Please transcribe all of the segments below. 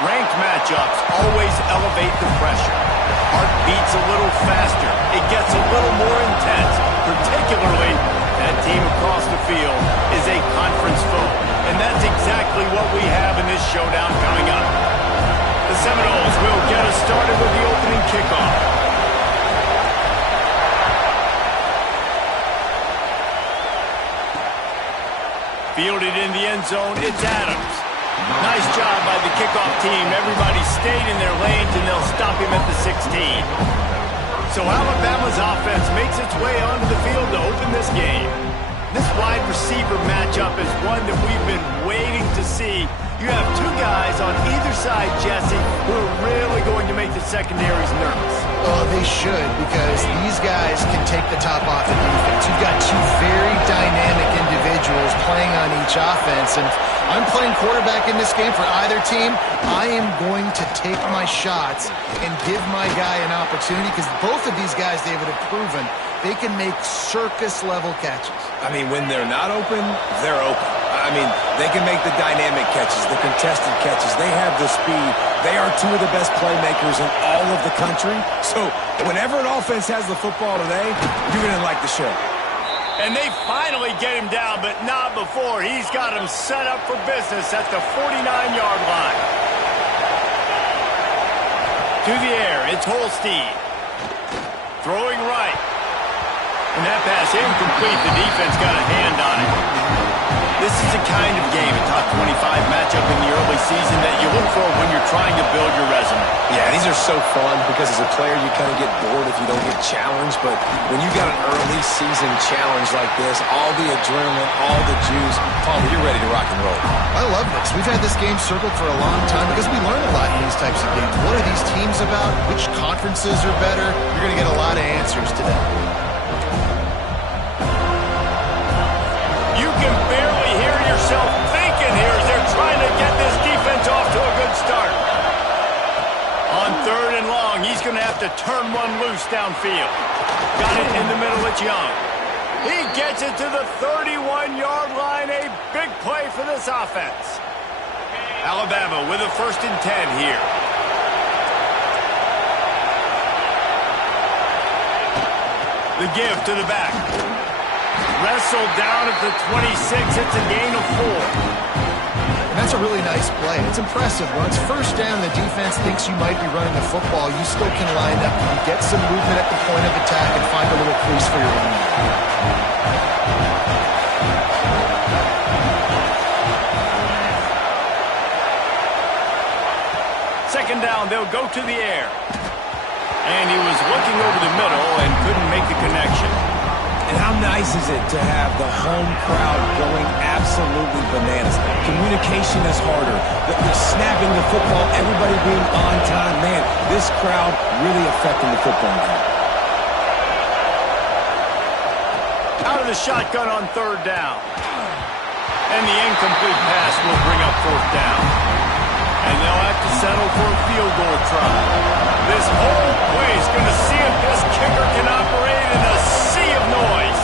Ranked matchups always elevate the pressure. Heart beats a little faster. It gets a little more intense, particularly that team across the field is a conference foe. And that's exactly what we have in this showdown coming up. The Seminoles will get us started with the opening kickoff. Fielded in the end zone, it's Adams. Nice job by the kickoff team. Everybody stayed in their lanes, and they'll stop him at the 16. So Alabama's offense makes its way onto the field to open this game. This wide receiver matchup is one that we've been waiting to see. You have two guys on either side, Jesse, who are really going to make the secondaries nervous. Oh, they should, because these guys can take the top off the defense. You've got two very dynamic individuals playing on each offense, and I'm playing quarterback in this game for either team. I am going to take my shots and give my guy an opportunity, because both of these guys, David, have proven they can make circus-level catches. I mean, when they're not open, they're open. I mean, they can make the dynamic catches, the contested catches. They have the speed. They are two of the best playmakers in all of the country. So whenever an offense has the football today, you're going to like the show. And they finally get him down, but not before. He's got him set up for business at the 49-yard line. To the air, it's Holstein. Throwing right. And that pass incomplete. The defense got a hand on it. This is the kind of game, a top 25 matchup in the early season, that you look for when you're trying to build your resume. Yeah, these are so fun because as a player you kind of get bored if you don't get challenged. But when you got an early season challenge like this, all the adrenaline, all the juice, Palmer, you're ready to rock and roll. I love this. We've had this game circled for a long time because we learn a lot in these types of games. What are these teams about? Which conferences are better? You're going to get a lot of answers today. You can barely hear yourself thinking here as they're trying to get this defense off to a good start. On 3rd and long, he's going to have to turn one loose downfield. Got it in the middle, it's Young. He gets it to the 31-yard line, a big play for this offense. Alabama with a 1st and 10 here. The give to the back. Wrestled down at the 26. It's a gain of 4. And that's a really nice play. It's impressive. When it's 1st down, the defense thinks you might be running the football. You still can line up and get some movement at the point of attack and find a little crease for your running. 2nd down, they'll go to the air. And he was looking over the middle and couldn't make the connection. And how nice is it to have the home crowd going absolutely bananas? Communication is harder. The snapping the football, everybody being on time. Man, this crowd really affecting the football game. Out of the shotgun on 3rd down. And the incomplete pass will bring up 4th down. And they'll have to settle for a field goal try. This whole place going to see if this kicker can operate in a sea of noise.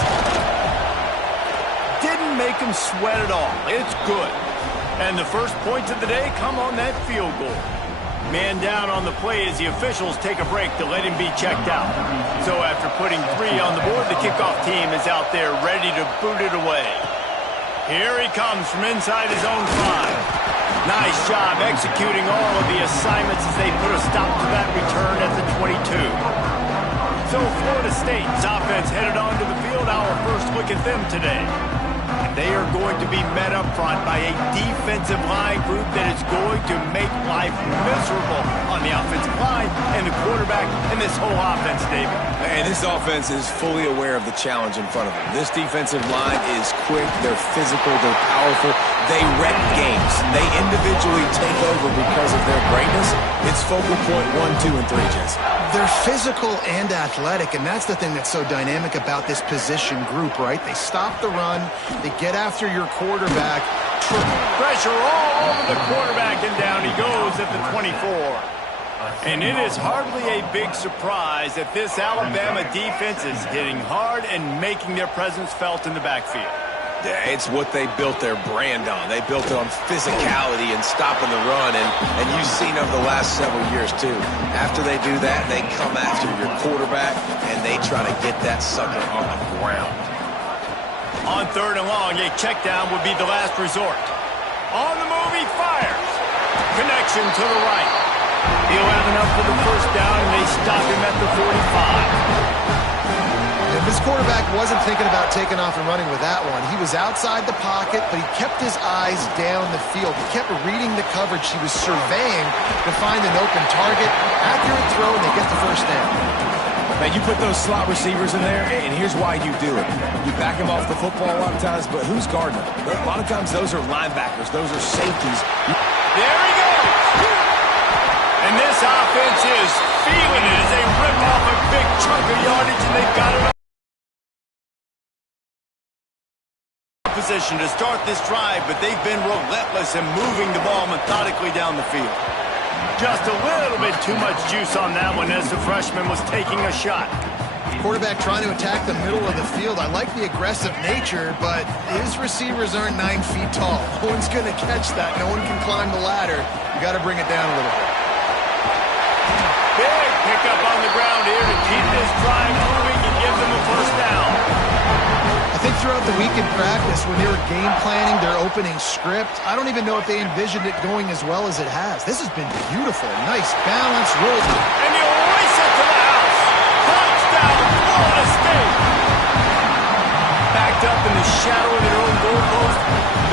Didn't make him sweat at all. It's good. And the first points of the day come on that field goal. Man down on the play as the officials take a break to let him be checked out. So after putting 3 on the board, the kickoff team is out there ready to boot it away. Here he comes from inside his own 5. Nice job executing all of the assignments as they put a stop to that return at the 22. So Florida State's offense headed onto the field. Our first look at them today. And they are going to be met up front by a defensive line group that is going to make life miserable on the offensive line and the quarterback and this whole offense, David. And this offense is fully aware of the challenge in front of them. This defensive line is quick, they're physical, they're powerful. They wreck games. They individually take over because of their greatness. It's focal point 1, 2, and 3, Jesse. They're physical and athletic, and that's the thing that's so dynamic about this position group, right? They stop the run, they get after your quarterback. Pressure all over the quarterback, and down he goes at the 24. And it is hardly a big surprise that this Alabama defense is hitting hard and making their presence felt in the backfield. Yeah, it's what they built their brand on. They built it on physicality and stopping the run, and you've seen over the last several years, too. After they do that, they come after your quarterback, and they try to get that sucker on the ground. On 3rd and long, a check down would be the last resort. On the move, he fires. Connection to the right. He'll have enough for the first down, and they stop him at the 45. And this quarterback wasn't thinking about taking off and running with that one. He was outside the pocket, but he kept his eyes down the field. He kept reading the coverage. He was surveying to find an open target. Accurate throw, and they get the first down. Man, you put those slot receivers in there, and here's why you do it. You back them off the football a lot of times, but who's guarding them? A lot of times those are linebackers. Those are safeties. There he goes. And this offense is feeling it as they rip off a big chunk of yardage, and they've got it up. Position to start this drive, but they've been relentless in moving the ball methodically down the field. Just a little bit too much juice on that one as the freshman was taking a shot. Quarterback trying to attack the middle of the field. I like the aggressive nature, but his receivers aren't 9 feet tall. No one's going to catch that. No one can climb the ladder. You got to bring it down a little bit. Big pickup on the ground here to keep this drive moving and give them a first down. I think throughout the week in practice, when they were game planning their opening script, I don't even know if they envisioned it going as well as it has. This has been beautiful. Nice balance, roll. And he'll race it to the house. Touchdown, Florida State. Backed up in the shadow of their own goalpost,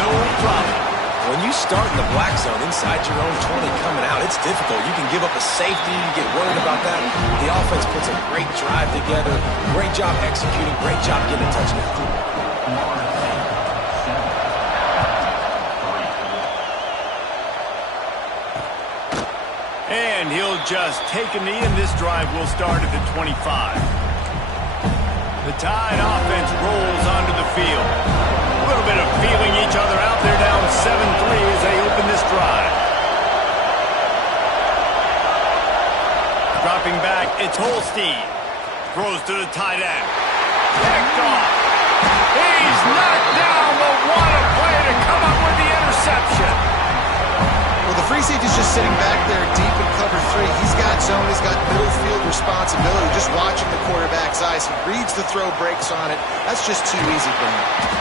no problem. When you start in the black zone inside your own 20 coming out, it's difficult. You can give up a safety. You get worried about that. The offense puts a great drive together. Great job executing. Great job getting a touchdown. And he'll just take a knee, and this drive will start at the 25. The Tide offense rolls onto the field. A little bit of feeling each other out. They're down 7-3 as they open this drive. Dropping back, it's Holstein. Throws to the tight end. Picked off. He's knocked down, but what a play to come up with the interception. Well, the free safety's just sitting back there deep in cover 3. He's got zone. He's got middle field responsibility. Just watching the quarterback's eyes. He reads the throw, breaks on it. That's just too easy for him.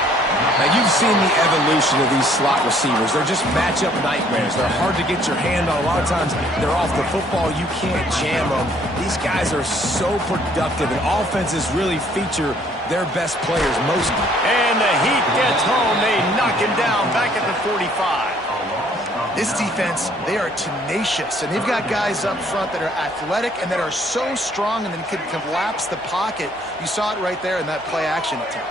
Now, you've seen the evolution of these slot receivers. They're just matchup nightmares. They're hard to get your hand on. A lot of times, they're off the football. You can't jam them. These guys are so productive, and offenses really feature their best players most. And the heat gets home. They knock him down back at the 45. This defense, they are tenacious, and they've got guys up front that are athletic and that are so strong and then can collapse the pocket. You saw it right there in that play-action attempt.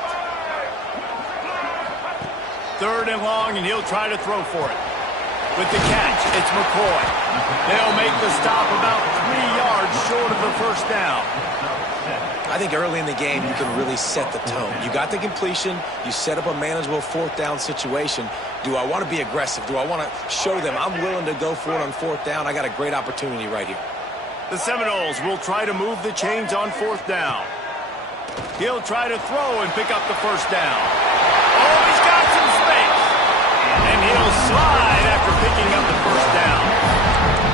3rd and long, and he'll try to throw for it. With the catch, it's McCoy. They'll make the stop about 3 yards short of the first down. I think early in the game, you can really set the tone. You got the completion. You set up a manageable 4th down situation. Do I want to be aggressive? Do I want to show them I'm willing to go for it on 4th down? I got a great opportunity right here. The Seminoles will try to move the chains on 4th down. He'll try to throw and pick up the first down. Oh, he's got some space. And he'll slide after picking up the first down.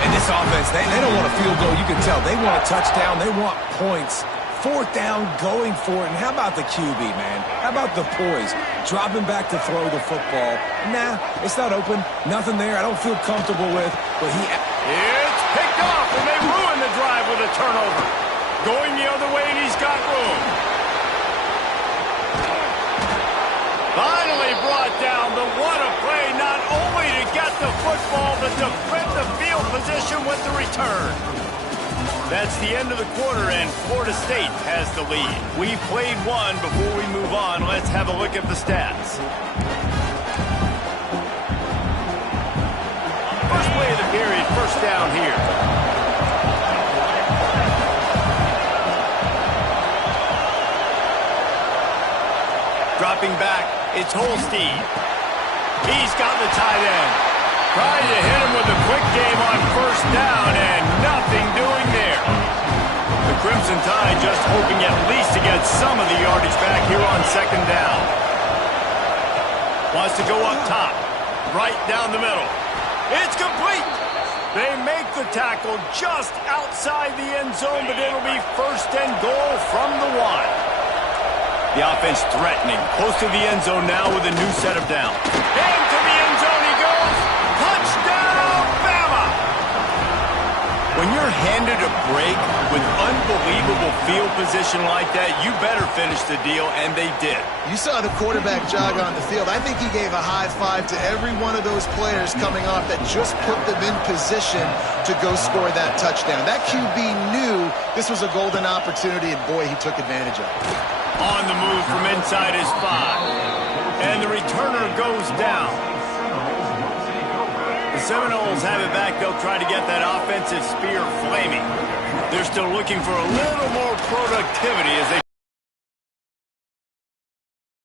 And this offense, they don't want a field goal. You can tell. They want a touchdown. They want points. 4th down, going for it. And how about the QB, man? How about the poise? Dropping back to throw the football. Nah, it's not open. Nothing there I don't feel comfortable with. But It's picked off, and they ruin the drive with a turnover. Going the other way, and he's got room. Finally brought down, but what a play, not only to get the football, but to flip the field position with the return. That's the end of the quarter, and Florida State has the lead. We played one. Before we move on, let's have a look at the stats. First play of the period, first down here. Dropping back, it's Holstein. He's got the tight end. Trying to hit him with a quick game on first down, and nothing doing there. The Crimson Tide just hoping at least to get some of the yardage back here on 2nd down. Wants to go up top. Right down the middle. It's complete. They make the tackle just outside the end zone, but it'll be 1st and goal from the 1. The offense threatening. Close to the end zone now with a new set of downs. Into the end zone he goes. Touchdown, Bama! When you're handed a break with unbelievable field position like that, you better finish the deal, and they did. You saw the quarterback jog on the field. I think he gave a high five to every one of those players coming off that just put them in position to go score that touchdown. That QB knew this was a golden opportunity, and boy, he took advantage of it. On the move from inside his 5. And the returner goes down. The Seminoles have it back. They'll try to get that offensive spear flaming. They're still looking for a little more productivity as they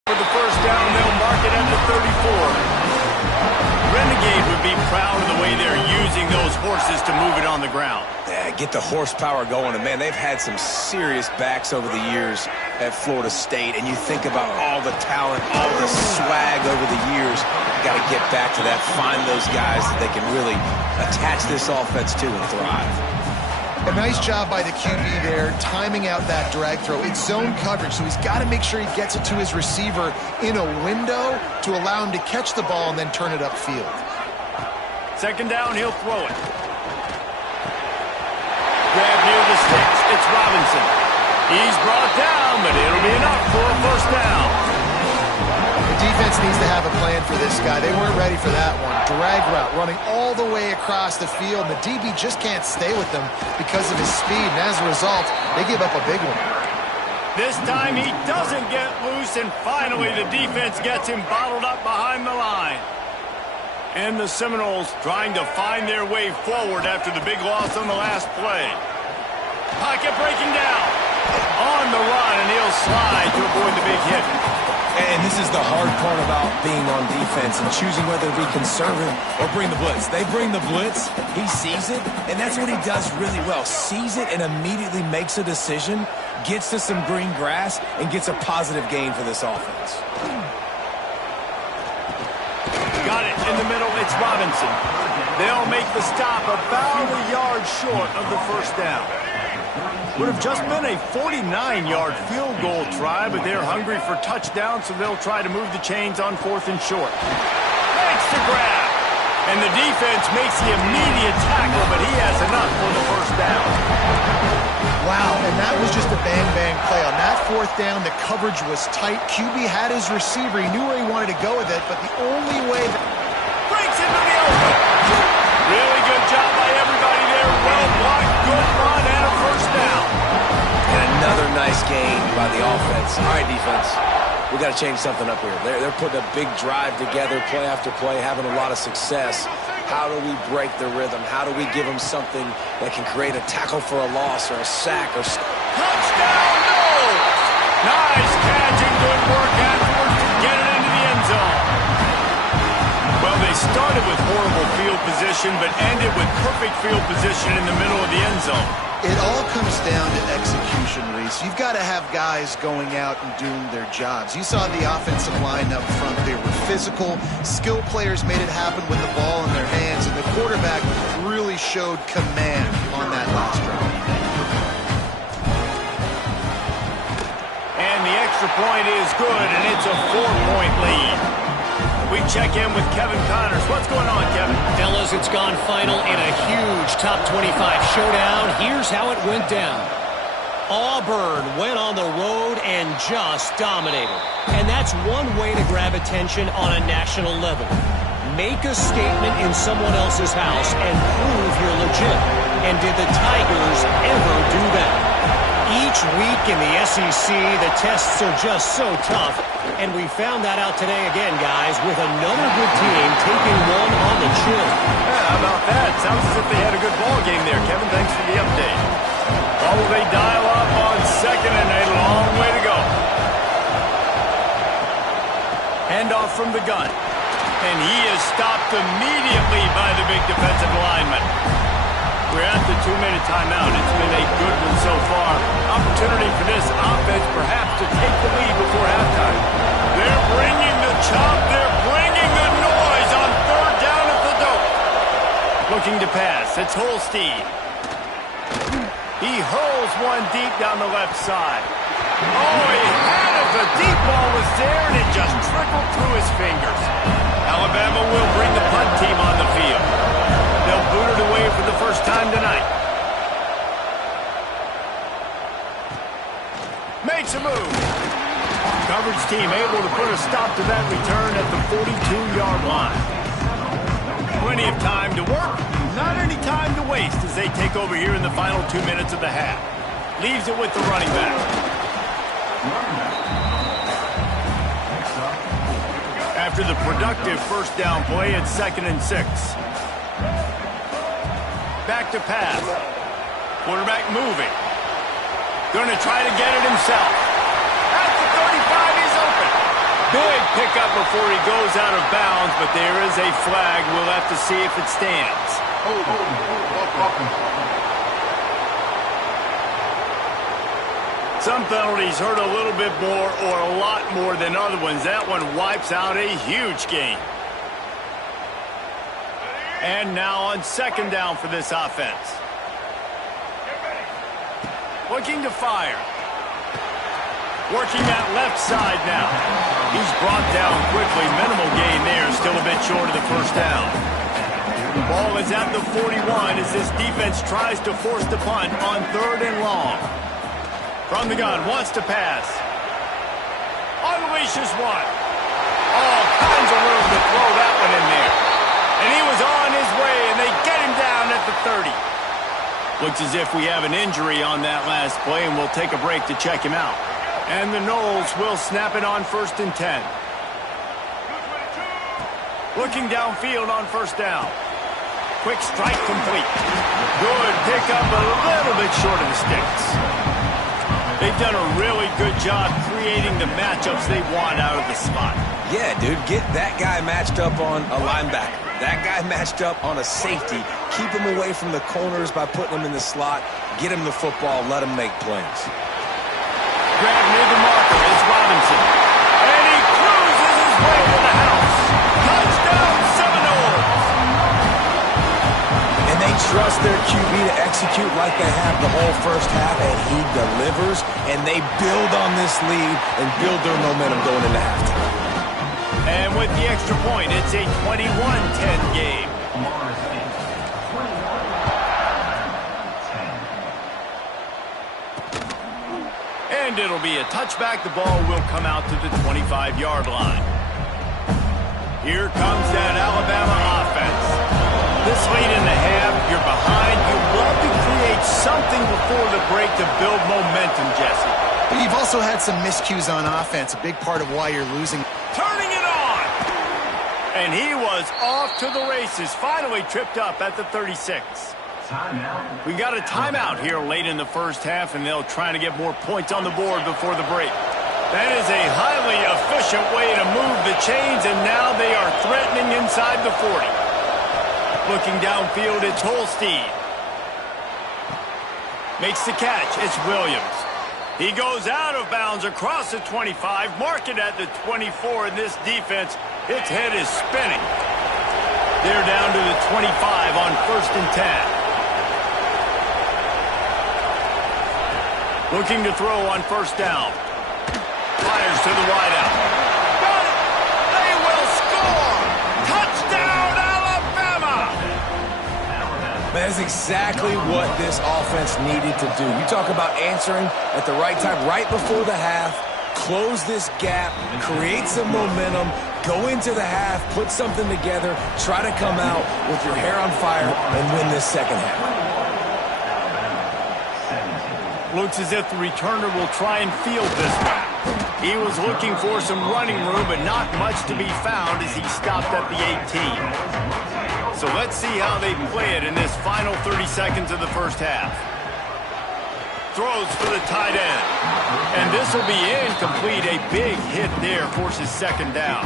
for the 1st down. They'll mark it at the 34. Renegade would be proud of the way they're using those horses to move it on the ground. Yeah, get the horsepower going. And, man, they've had some serious backs over the years at Florida State. And you think about all the talent, all the swag over the years. Got to get back to that, find those guys that they can really attach this offense to and thrive. A nice job by the QB there, timing out that drag throw. It's zone coverage, so he's got to make sure he gets it to his receiver in a window to allow him to catch the ball and then turn it upfield. 2nd down, he'll throw it. Grab near the sticks. It's Robinson. He's brought down, but it'll be enough for a 1st down. The defense needs to have a plan for this guy. They weren't ready for that one. Drag route running all the way across the field. The DB just can't stay with them because of his speed, and as a result, they give up a big one. This time he doesn't get loose, and finally the defense gets him bottled up behind the line. And the Seminoles trying to find their way forward after the big loss on the last play. Pocket breaking down. On the run, and he'll slide to avoid the big hit. And this is the hard part about being on defense and choosing whether to be conservative or bring the blitz. They bring the blitz, he sees it, and that's what he does really well. Sees it and immediately makes a decision, gets to some green grass, and gets a positive gain for this offense. Got it in the middle, it's Robinson. They'll make the stop about a yard short of the 1st down. Would have just been a 49-yard field goal try, but they're hungry for touchdowns, so they'll try to move the chains on 4th and short. Makes the grab. And the defense makes the immediate tackle, but he has enough for the 1st down. Wow, and that was just a bang-bang play. On that 4th down, the coverage was tight. QB had his receiver. He knew where he wanted to go with it, but the only way that breaks into the open. Really good job by everybody there. Well blocked, good run, and a 1st down. And another nice gain by the offense. All right, defense, we got to change something up here. They're putting a big drive together, play after play, having a lot of success. How do we break the rhythm? How do we give them something that can create a tackle for a loss or a sack or touchdown? No! Nice catch and good work afterwards to get it into the end zone. Well, they started with horrible field position, but ended with perfect field position in the middle of the end zone. It all comes down to execution, Reese. You've got to have guys going out and doing their jobs. You saw the offensive line up front. They were physical. Skilled players made it happen with the ball in their hands, and the quarterback really showed command on that last drive. And the extra point is good, and it's a 4-point lead. We check in with Kevin Connors. What's going on, Kevin? Fellas, it's gone final in a huge top 25 showdown. Here's how it went down. Auburn went on the road and just dominated. And that's one way to grab attention on a national level. Make a statement in someone else's house and prove you're legit. And did the Tigers ever do that? Each week in the SEC, the tests are just so tough. And we found that out today again, guys, with another good team taking one on the chin. Yeah, how about that? Sounds as if they had a good ball game there, Kevin. Thanks for the update. Well, will they dial up on 2nd and a long way to go? Handoff from the gun. And he is stopped immediately by the big defensive lineman. We're at the 2-minute timeout. It's been a good one so far. Opportunity for this offense perhaps to take the lead before halftime. They're bringing the chop. They're bringing Looking to pass. It's Holstein. He hurls one deep down the left side. Oh, he had it. The deep ball was there, and it just trickled through his fingers. Alabama will bring the punt team on the field. They'll boot it away for the first time tonight. Makes a move. Coverage team able to put a stop to that return at the 42-yard line. Plenty of time to work, not any time to waste as they take over here in the final 2 minutes of the half. Leaves it with the running back. After the productive first down play, it's 2nd and 6. Back to pass. Quarterback moving. Going to try to get it himself. At the 35, he's open. Big pickup before he goes out of bounds, but there is a flag. We'll have to see if it stands. Some penalties hurt a little bit more or a lot more than other ones. That one wipes out a huge gain. And now on 2nd down for this offense. Looking to fire. Working that left side now. He's brought down quickly. Minimal gain there. Still a bit short of the first down. The ball is at the 41 as this defense tries to force the punt on 3rd and long. From the gun, wants to pass. Unleashes one. All kinds of room to throw that one in there. And he was on his way, and they get him down at the 30. Looks as if we have an injury on that last play, and we'll take a break to check him out. And the Noles will snap it on 1st and 10. Looking downfield on 1st down. Quick strike complete. Good pickup, a little bit short of the sticks. They've done a really good job creating the matchups they want out of the slot. Yeah, dude, get that guy matched up on a linebacker. That guy matched up on a safety. Keep him away from the corners by putting him in the slot. Get him the football. Let him make plays. Grab near the marker. It's Robinson. And he cruises his way to the house. Touchdown, Seminoles. And they trust their QB to execute like they have the whole first half, and he delivers. And they build on this lead and build their momentum going into halftime. And with the extra point, it's a 21-10 game. And it'll be a touchback. The ball will come out to the 25-yard line. Here comes that Alabama offense. This late in the half, you're behind. You love to create something before the break to build momentum, Jesse. But you've also had some miscues on offense, a big part of why you're losing. Turning it on! And he was off to the races. Finally tripped up at the 36. We got a timeout here late in the first half, and they'll try to get more points on the board before the break. That is a highly efficient way to move the chains, and now they are threatening inside the 40. Looking downfield, it's Holstein. Makes the catch. It's Williams. He goes out of bounds across the 25, mark it at the 24, and this defense, its head is spinning. They're down to the 25 on 1st and 10. Looking to throw on 1st down. Fires to the wideout. Got it! They will score! Touchdown, Alabama! That's exactly what this offense needed to do. You talk about answering at the right time, right before the half, close this gap, create some momentum, go into the half, put something together, try to come out with your hair on fire and win this second half. Looks as if the returner will try and field this one. He was looking for some running room, but not much to be found as he stopped at the 18. So let's see how they play it in this final 30 seconds of the first half. Throws for the tight end. And this will be incomplete. A big hit there forces 2nd down.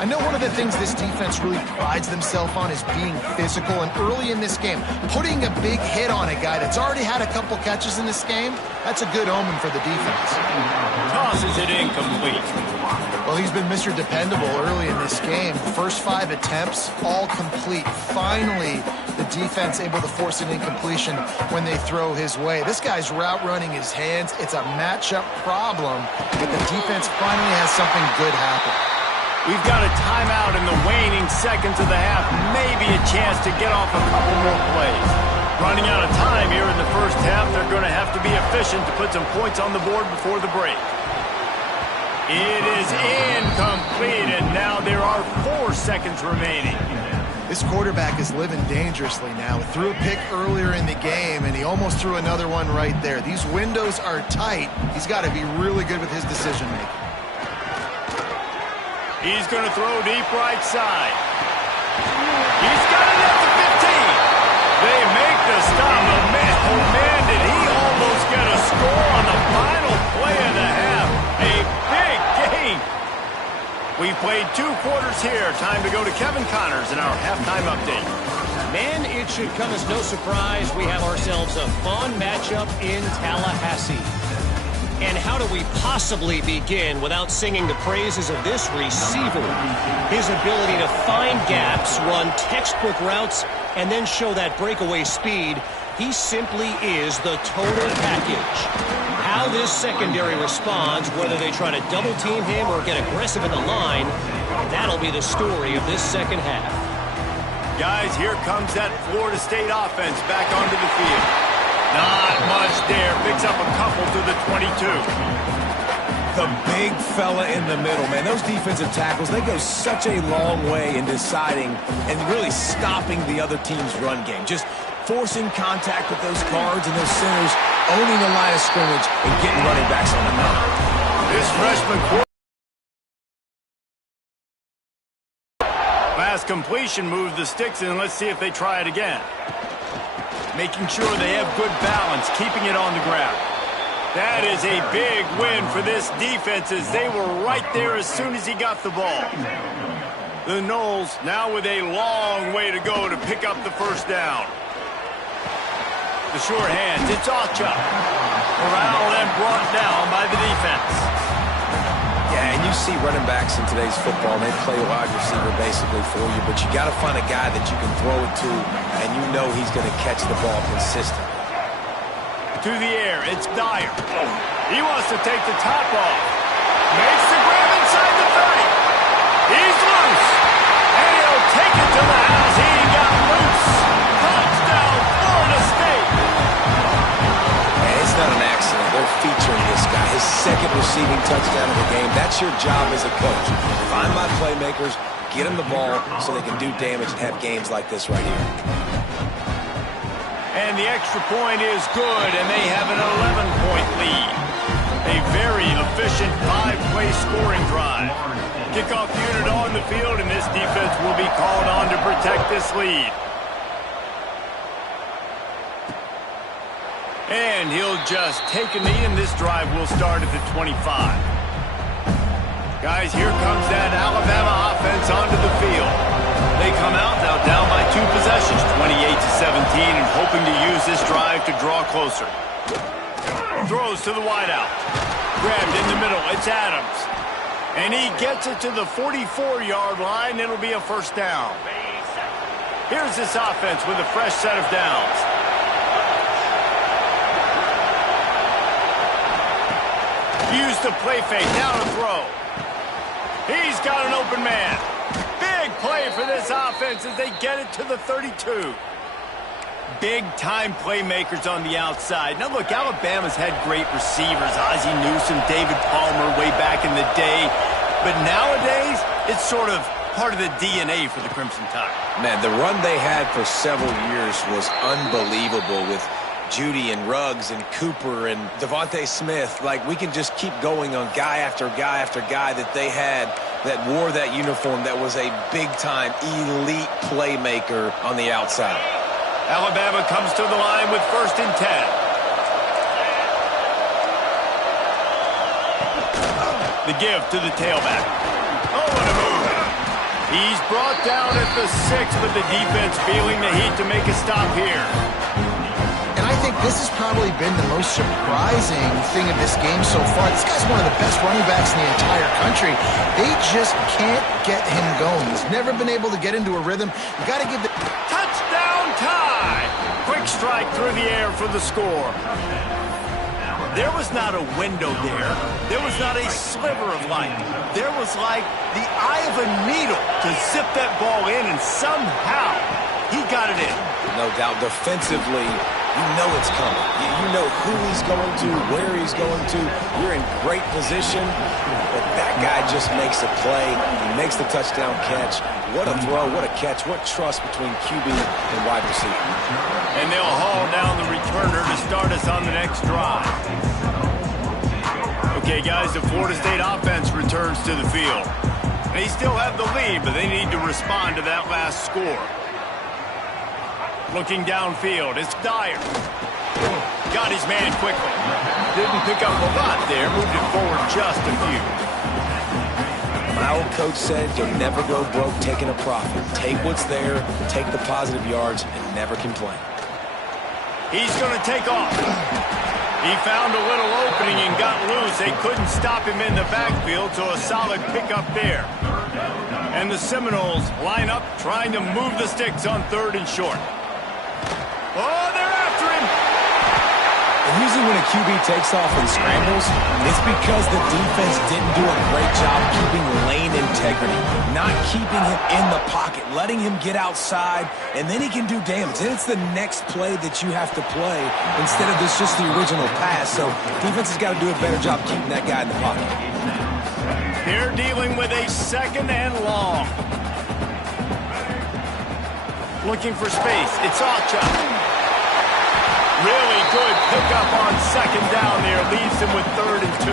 I know one of the things this defense really prides themselves on is being physical, and early in this game, putting a big hit on a guy that's already had a couple catches in this game, that's a good omen for the defense. Tosses it incomplete. Well, he's been Mr. Dependable early in this game. First 5 attempts, all complete. Finally, the defense able to force an incompletion when they throw his way. This guy's route running his hands. It's a matchup problem, but the defense finally has something good happen. We've got a timeout in the waning seconds of the half. Maybe a chance to get off a couple more plays. Running out of time here in the first half. They're going to have to be efficient to put some points on the board before the break. It is incomplete, and now there are 4 seconds remaining. This quarterback is living dangerously now. He threw a pick earlier in the game, and he almost threw another one right there. These windows are tight. He's got to be really good with his decision-making. He's going to throw deep right side. He's got it at the 15. They make the stop. But man, oh man, did he almost get a score on the final play of the half. A big game. We've played 2 quarters here. Time to go to Kevin Connors in our halftime update. Man, it should come as no surprise we have ourselves a fun matchup in Tallahassee. And how do we possibly begin without singing the praises of this receiver? His ability to find gaps, run textbook routes, and then show that breakaway speed. He simply is the total package. How this secondary responds, whether they try to double-team him or get aggressive in the line, that'll be the story of this second half. Guys, here comes that Florida State offense back onto the field. Not much there. Picks up a couple to the 22. The big fella in the middle, man. Those defensive tackles, they go such a long way in deciding and really stopping the other team's run game. Just forcing contact with those guards and those centers, owning the line of scrimmage, and getting running backs on the mound. This freshman last completion moved the sticks in. Let's see if they try it again. Making sure they have good balance, keeping it on the ground. That is a big win for this defense as they were right there as soon as he got the ball. The Noles now with a long way to go to pick up the first down. The short hands, it's Ocha. Corralled and brought down by the defense. Yeah, and you see running backs in today's football, they play wide receiver basically for you, but you got to find a guy that you can throw it to, and you know he's going to catch the ball consistently. To the air, it's Dyer. He wants to take the top off. Makes the grab inside the 30. He's loose. And he'll take it to the house. He got loose. Touchdown, Florida State. And it's not an accident. They're featuring this guy. His second receiving touchdown of the game. That's your job as a coach. Find my playmakers, get them the ball so they can do damage and have games like this right here. And the extra point is good, and they have an 11-point lead. A very efficient 5-play scoring drive. Kickoff unit on the field, and this defense will be called on to protect this lead. And he'll just take a knee, and this drive will start at the 25. Guys, here comes that Alabama offense onto the field. They come out now down by 2 possessions, 28-17, and hoping to use this drive to draw closer. Throws to the wideout. Grabbed in the middle, it's Adams. And he gets it to the 44-yard line. It'll be a first down. Here's this offense with a fresh set of downs. Use the play fake, now to throw. He's got an open man. Big play for this offense as they get it to the 32. Big-time playmakers on the outside. Now, look, Alabama's had great receivers. Ozzie Newsome, David Palmer way back in the day. But nowadays, it's sort of part of the DNA for the Crimson Tide. Man, the run they had for several years was unbelievable with Judy and Ruggs and Cooper and Devontae Smith. Like, we can just keep going on guy after guy after guy that they had that wore that uniform that was a big-time elite playmaker on the outside. Alabama comes to the line with 1st and 10. The give to the tailback. Oh, what a move. He's brought down at the 6, but the defense feeling the heat to make a stop here. And I think this has probably been the most surprising thing of this game so far. This guy's one of the best running backs in the entire country. They just can't get him going. He's never been able to get into a rhythm. You got to give the... Touchdown tie! Quick strike through the air for the score. There was not a window there. There was not a sliver of light. There was like the eye of a needle to zip that ball in, and somehow he got it in. No doubt defensively, you know it's coming. You know who he's going to, where he's going to. You're in great position, but that guy just makes a play. He makes the touchdown catch. What a throw, what a catch, what trust between QB and wide receiver. And they'll haul down the returner to start us on the next drive. Okay, guys, the Florida State offense returns to the field. They still have the lead, but they need to respond to that last score. Looking downfield, it's Dyer. Got his man quickly. Didn't pick up a lot there, moved it forward just a few. My old coach said you'll never go broke taking a profit. Take what's there, take the positive yards, and never complain. He's going to take off. He found a little opening and got loose. They couldn't stop him in the backfield, so a solid pickup there. And the Seminoles line up trying to move the sticks on 3rd and short. Oh, they're after him. And usually when a QB takes off and scrambles, it's because the defense didn't do a great job keeping lane integrity, not keeping him in the pocket, letting him get outside, and then he can do damage. Then it's the next play that you have to play instead of this just the original pass. So defense has got to do a better job keeping that guy in the pocket. They're dealing with a 2nd and long. Looking for space. It's Acha. Really good pickup on 2nd down there. Leaves him with 3rd and 2.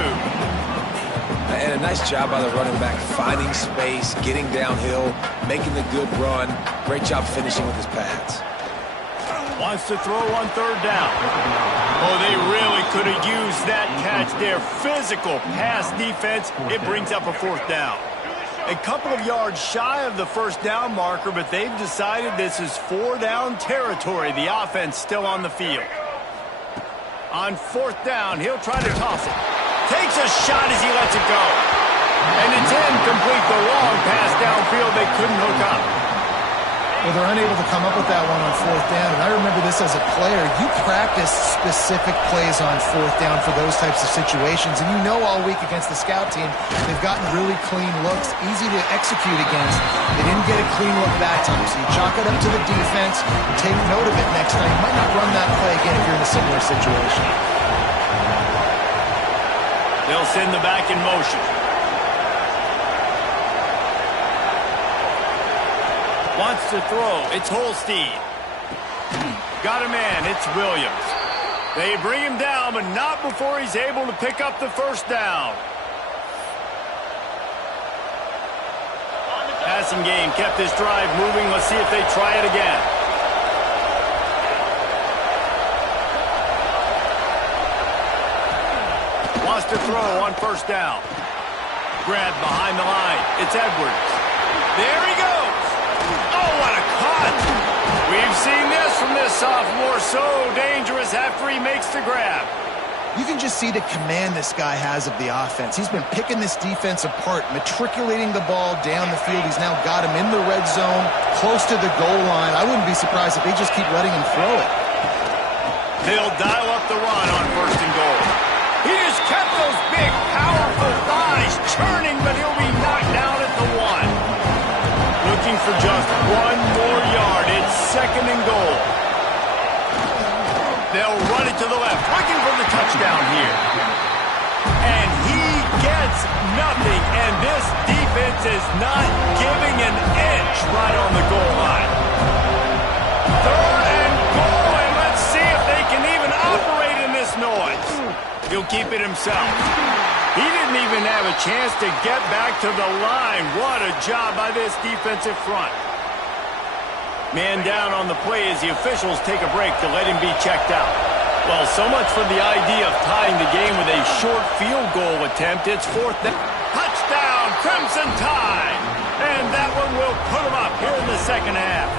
And a nice job by the running back, finding space, getting downhill, making the good run. Great job finishing with his pads. Wants to throw on 3rd down. Oh, they really could have used that catch there. Physical pass defense. It brings up a 4th down. A couple of yards shy of the 1st down marker, but they've decided this is 4-down territory. The offense still on the field. On 4th down, he'll try to toss it. Takes a shot as he lets it go. And it's incomplete. The long pass downfield they couldn't hook up. Well, they're unable to come up with that one on 4th down. And I remember this as a player. You practice specific plays on 4th down for those types of situations. And you know all week against the scout team, they've gotten really clean looks, easy to execute against. They didn't get a clean look that time. So you chalk it up to the defense, take note of it next time. You might not run that play again if you're in a similar situation. They'll send the back in motion. Wants to throw. It's Holstein. Got a man. It's Williams. They bring him down, but not before he's able to pick up the 1st down. Passing game kept this drive moving. Let's see if they try it again. Wants to throw on 1st down. Grab behind the line. It's Edwards. There he goes. Oh, what a cut! We've seen this from this sophomore. So dangerous after he makes the grab. You can just see the command this guy has of the offense. He's been picking this defense apart, matriculating the ball down the field. He's now got him in the red zone, close to the goal line. I wouldn't be surprised if they just keep letting him throw it. They'll dial up the run on 1st and goal. He just kept those big, powerful thighs churning, but he'll be knocked down at the 1. Looking for just 1 more yard. It's 2nd and goal. They'll run it to the left, looking for the touchdown here. And he gets nothing, and this defense is not giving an inch right on the goal line. 3rd and goal, and let's see if they can even operate in this noise. He'll keep it himself. He didn't even have a chance to get back to the line. What a job by this defensive front. Man down on the play as the officials take a break to let him be checked out. Well, so much for the idea of tying the game with a short field goal attempt. It's 4th down. Touchdown, Crimson Tide. And that one will put them up here in the 2nd half.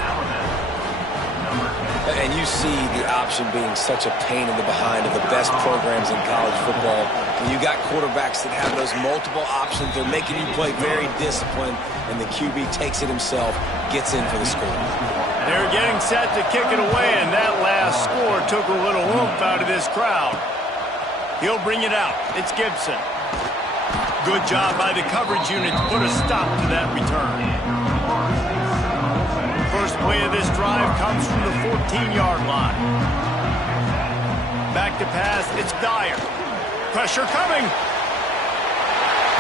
And you see the option being such a pain in the behind of the best programs in college football. When you got quarterbacks that have those multiple options, they're making you play very disciplined, and the QB takes it himself, gets in for the score. They're getting set to kick it away, and that last score took a little oomph out of this crowd. He'll bring it out. It's Gibson. Good job by the coverage unit to put a stop to that return. First play of this drive comes from the 14-yard line. Back to pass, it's Dyer. Pressure coming.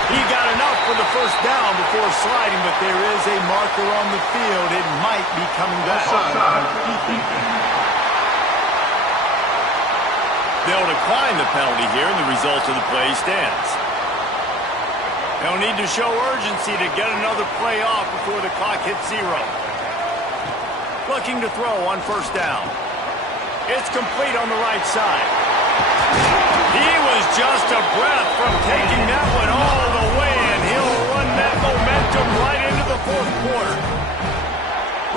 He got enough for the first down before sliding, but there is a marker on the field. It might be coming back. They'll decline the penalty here, and the result of the play stands. They'll need to show urgency to get another play off before the clock hits 0. Looking to throw on first down. It's complete on the right side. He was just a breath from taking that one all the way, and he'll run that momentum right into the fourth quarter.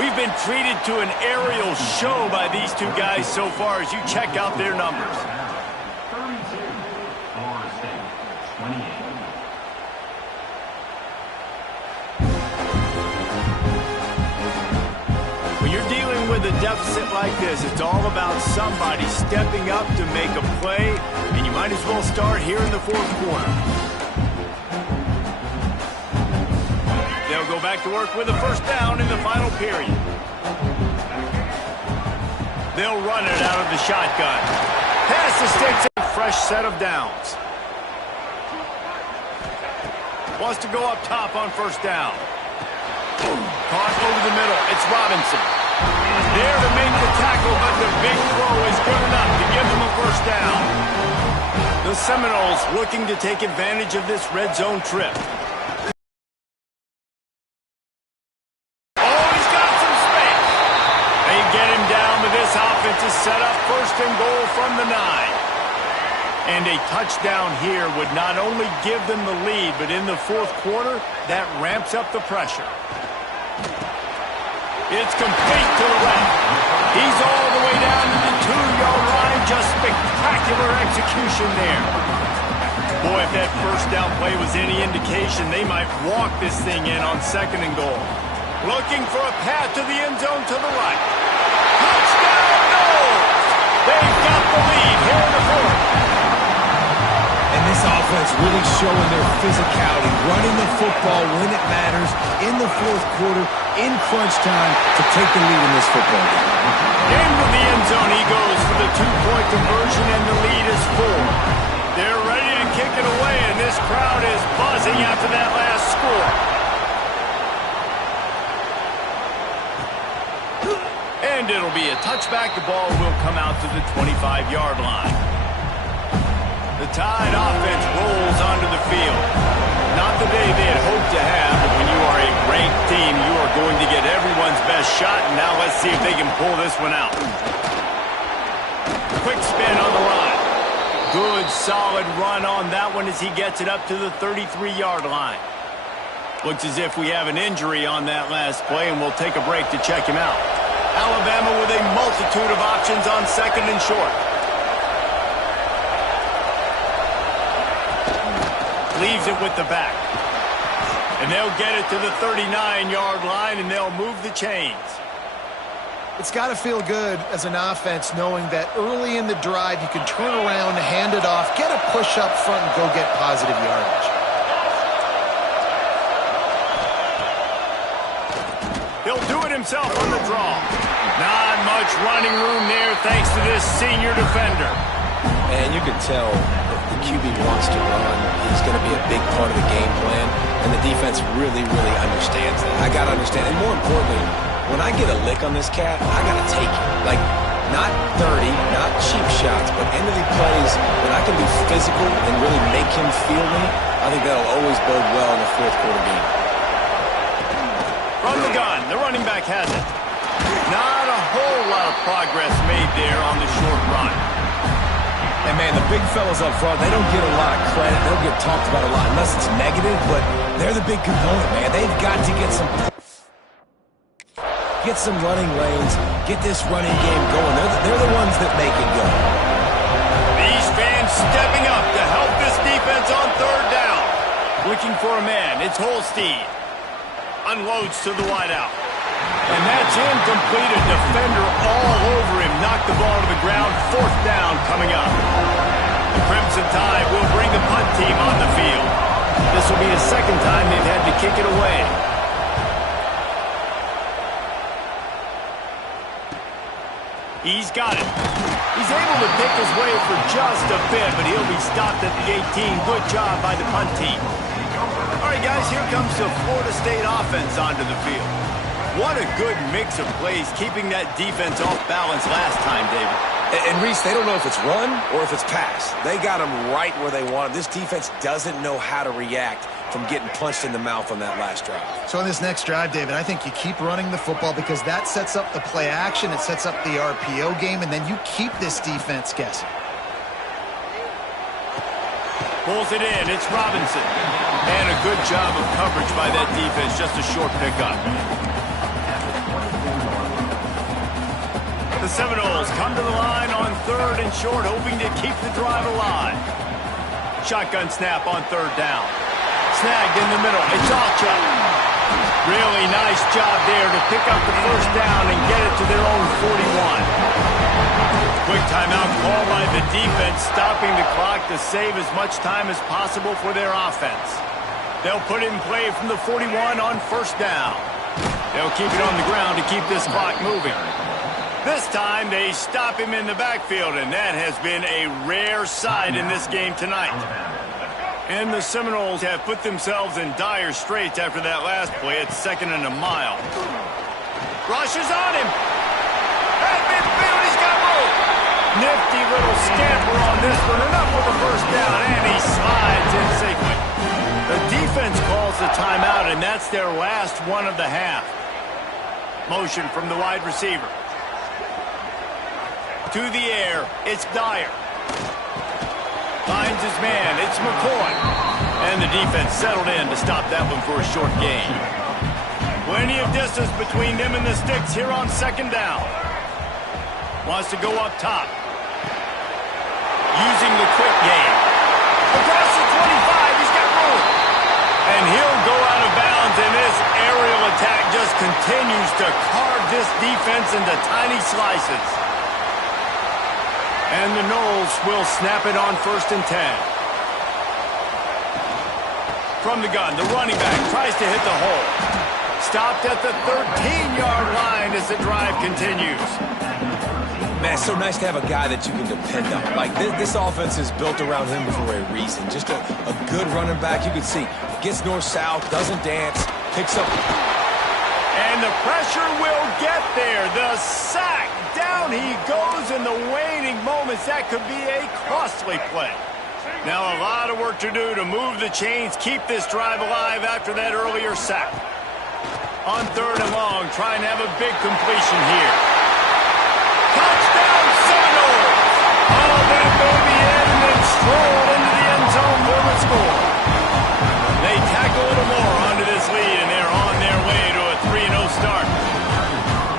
We've been treated to an aerial show by these two guys so far as you check out their numbers. 32, Florida State, 28. When you're dealing with a deficit like this, it's all about somebody stepping up to make a play, and you might as well start here in the fourth quarter. They'll go back to work with a first down in the final period. They'll run it out of the shotgun. Pass the sticks, a fresh set of downs. Wants to go up top on first down. Caught over the middle. It's Robinson. There to make the tackle, but the big throw is good enough to give them a first down. The Seminoles looking to take advantage of this red zone trip. Oh, he's got some space. They get him down, but this offense is set up first and goal from the 9. And a touchdown here would not only give them the lead, but in the fourth quarter, that ramps up the pressure. It's complete to the left. He's all the way down to the 2-yard line. Just spectacular execution there. Boy, if that first down play was any indication, they might walk this thing in on second and goal. Looking for a path to the end zone to the right. Touchdown, no! They've got the lead here in the fourth. And this offense really showing their physicality, running the football when it matters, in the fourth quarter, in crunch time, to take the lead in this football game. Into the end zone he goes for the 2-point conversion, and the lead is 4. They're ready to kick it away, and this crowd is buzzing after that last score. And it'll be a touchback. The ball will come out to the 25-yard line. The Tide offense rolls onto the field. Not the day they had hoped to have, but when you are a ranked team, you are going to get everyone's best shot, and now let's see if they can pull this one out. Quick spin on the line. Good, solid run on that one as he gets it up to the 33-yard line. Looks as if we have an injury on that last play, and we'll take a break to check him out. Alabama with a multitude of options on second and short. Leaves it with the back. And they'll get it to the 39-yard line, and they'll move the chains. It's got to feel good as an offense knowing that early in the drive you can turn around, hand it off, get a push up front, and go get positive yardage. He'll do it himself on the draw. Not much running room there thanks to this senior defender. And you can tell if the QB wants to run, he's going to be a big part of the game plan, and the defense really, really understands that. I got to understand, and more importantly, when I get a lick on this cat, I got to take it. Like, not 30, not cheap shots, but end-of-the plays when I can be physical and really make him feel me, I think that'll always bode well in the fourth quarter game. From the gun, the running back has it. Not a whole lot of progress made there on the short run. And, man, the big fellas up front, they don't get a lot of credit. They'll get talked about a lot unless it's negative, but they're the big component, man. They've got to get some... get some running lanes, get this running game going. They're the ones that make it go. These fans stepping up to help this defense on third down. Looking for a man. It's Holstein. Unloads to the wideout. And that's incomplete. A defender all over him. Knocked the ball to the ground. Fourth down coming up. The Crimson Tide will bring the punt team on the field. This will be the second time they've had to kick it away. He's got it. He's able to pick his way for just a bit, but he'll be stopped at the 18. Good job by the punt team. All right, guys, here comes the Florida State offense onto the field. What a good mix of plays, keeping that defense off balance last time, David. And Reese, they don't know if it's run or if it's pass. They got them right where they want them. This defense doesn't know how to react from getting punched in the mouth on that last drive. So on this next drive, David, I think you keep running the football because that sets up the play action, it sets up the RPO game, and then you keep this defense guessing. Pulls it in. It's Robinson. And a good job of coverage by that defense. Just a short pickup. The Seminoles come to the line on third and short, hoping to keep the drive alive. Shotgun snap on third down. Snagged in the middle. It's Alcha. Really nice job there to pick up the first down and get it to their own 41. Quick timeout call by the defense, stopping the clock to save as much time as possible for their offense. They'll put it in play from the 41 on first down. They'll keep it on the ground to keep this clock moving. This time they stop him in the backfield, and that has been a rare sight in this game tonight. And the Seminoles have put themselves in dire straits after that last play at 2nd and a mile. Rushes on him. At midfield, he's got room. Nifty little scamper on this one. Enough with the first down, and he slides in safely. The defense calls the timeout, and that's their last one of the half. Motion from the wide receiver. To the air, it's Dyer. Finds his man, it's McCoy. And the defense settled in to stop that one for a short gain. Plenty of distance between them and the sticks here on second down. Wants to go up top. Using the quick game. Across the 25, he's got room. And he'll go out of bounds, and this aerial attack just continues to carve this defense into tiny slices. And the Noles will snap it on 1st and 10. From the gun, the running back tries to hit the hole. Stopped at the 13-yard line as the drive continues. Man, it's so nice to have a guy that you can depend on. Like, this offense is built around him for a reason. Just a good running back. You can see, gets north-south, doesn't dance, picks up. And the pressure will get there. The sack. Down he goes in the waning moments. That could be a costly play. Now a lot of work to do to move the chains, keep this drive alive after that earlier sack. On 3rd and long, trying to have a big completion here. Touchdown Seminoles! Oh, that may be in and then stroll into the end zone for the score. They tack a little more onto this lead, and they're on their way to a 3-0 start.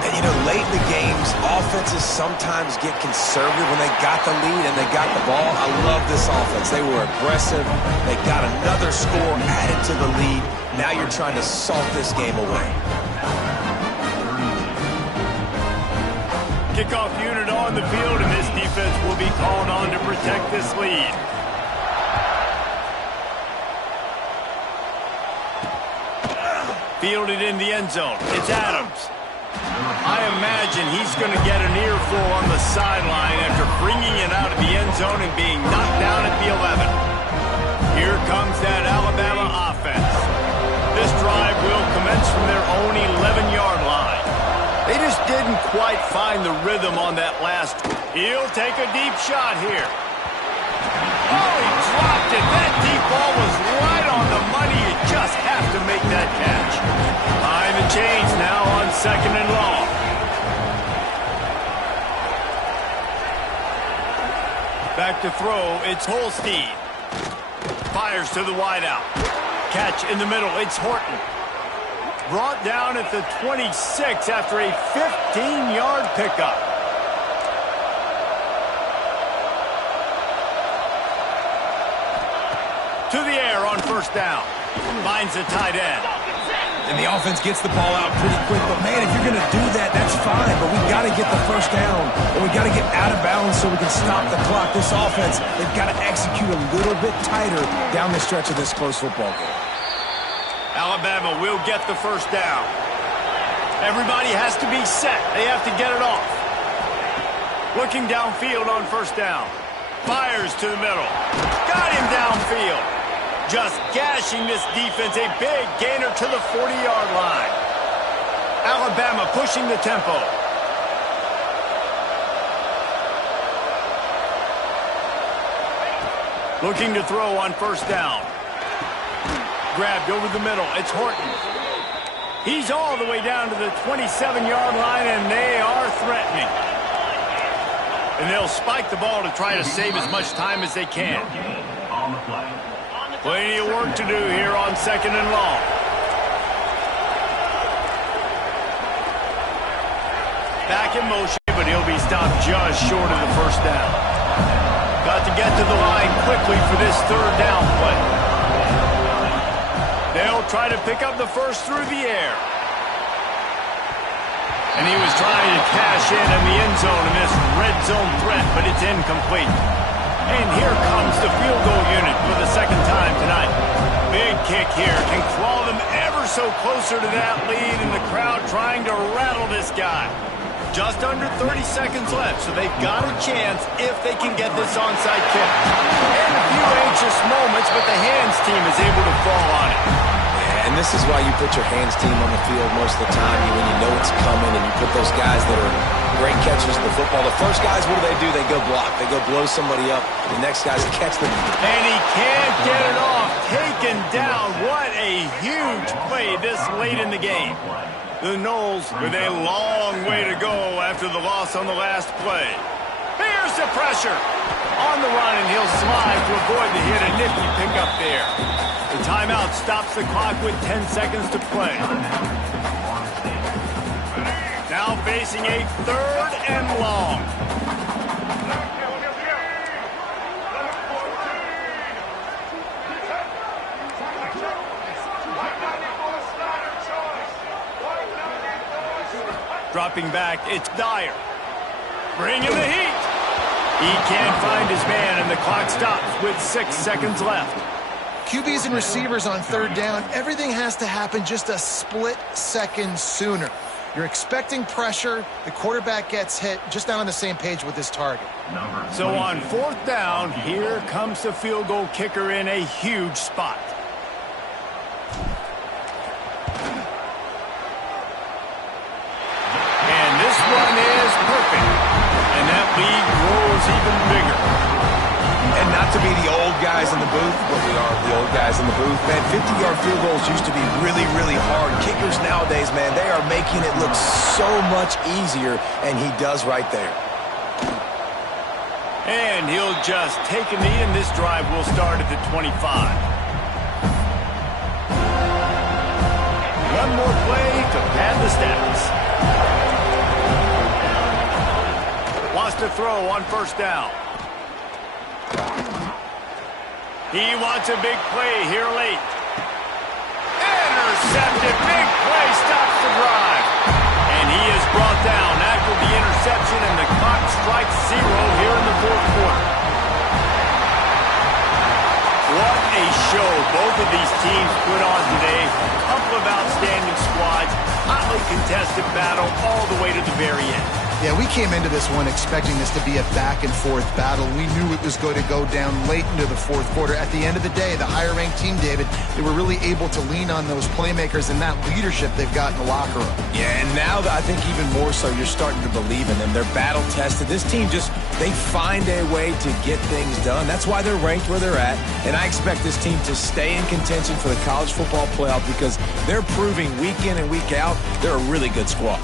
And, you know, late in the games, offenses sometimes get conservative when they got the lead and they got the ball. I love this offense. They were aggressive. They got another score added to the lead. Now you're trying to salt this game away. Kickoff unit on the field, and this defense will be called on to protect this lead. Fielded in the end zone. It's Adams. I imagine he's going to get an earful on the sideline after bringing it out of the end zone and being knocked down at the 11. Here comes that Alabama offense. This drive will commence from their own 11-yard line. They just didn't quite find the rhythm on that last one. He'll take a deep shot here. Oh, he dropped it. That deep ball was right on the money. You just have to make that catch. Behind the chains now on 2nd and long. Back to throw, it's Holstein. Fires to the wideout. Catch in the middle, it's Horton. Brought down at the 26 after a 15-yard pickup. To the air on first down. Finds the tight end. And the offense gets the ball out pretty quick. But, man, if you're going to do that, that's fine. But we've got to get the first down. And we've got to get out of bounds so we can stop the clock. This offense, they've got to execute a little bit tighter down the stretch of this close football game. Alabama will get the first down. Everybody has to be set. They have to get it off. Looking downfield on first down. Fires to the middle. Got him downfield. Just gashing this defense. A big gainer to the 40-yard line. Alabama pushing the tempo. Looking to throw on first down. Grabbed over the middle. It's Horton. He's all the way down to the 27-yard line, and they are threatening. And they'll spike the ball to try to save as much time as they can. On the play. Plenty of work to do here on second and long. Back in motion, but he'll be stopped just short of the first down. Got to get to the line quickly for this third down play. They'll try to pick up the first through the air. And he was trying to cash in the end zone in this red zone threat, but it's incomplete. And here comes the field goal unit for the second time tonight. Big kick here. Can claw them ever so closer to that lead, and the crowd trying to rattle this guy. Just under 30 seconds left, so they've got a chance if they can get this onside kick. And a few anxious moments, but the hands team is able to fall on it. And this is why you put your hands team on the field most of the time when you know it's coming, and you put those guys that are great catchers of the football. The first guys, what do? They go block. They go blow somebody up. The next guys catch them. And he can't get it off. Taken down. What a huge play this late in the game. The Noles with a long way to go after the loss on the last play. Here's the pressure. On the run, and he'll slide to avoid the hit. A nifty pickup there. The timeout stops the clock with 10 seconds to play. Now facing a third and long. Dropping back, it's Dyer. Bringing the heat. He can't find his man, and the clock stops with 6 seconds left. QBs and receivers on third down, everything has to happen just a split second sooner. You're expecting pressure, the quarterback gets hit, just not on the same page with his target. So on fourth down, here comes the field goal kicker in a huge spot. And this one is perfect. And that lead grows even bigger. And not to be the old guys in the booth, but we are the old guys in the booth, man. 50-yard field goals used to be really, really hard. Kickers nowadays, man, they are making it look so much easier, and he does right there. And he'll just take a knee, and this drive will start at the 25. One more play to pad the stats. Wants to throw on first down. He wants a big play here late. Intercepted. Big play stops the drive. And he is brought down after the interception, and the clock strikes 0 here in the fourth quarter. What a show both of these teams put on today. A couple of outstanding squads. Hotly contested battle all the way to the very end. Yeah, we came into this one expecting this to be a back-and-forth battle. We knew it was going to go down late into the fourth quarter. At the end of the day, the higher-ranked team, David, they were really able to lean on those playmakers and that leadership they've got in the locker room. Yeah, and now I think even more so, you're starting to believe in them. They're battle-tested. This team they find a way to get things done. That's why they're ranked where they're at. And I expect this team to stay in contention for the college football playoff because they're proving week in and week out they're a really good squad.